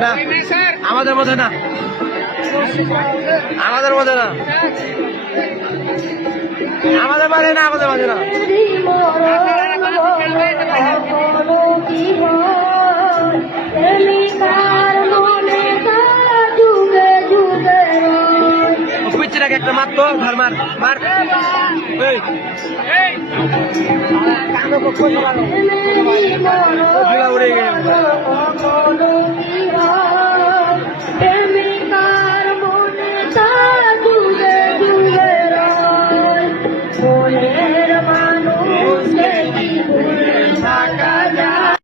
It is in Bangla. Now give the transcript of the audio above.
না আমাদের মধ্যে না। আমাদের মধ্যে না। আমাদের মাঝে না আমাদের মাঝে না। তাকে একটা মাত্র ধর মার মার উড়ে গেল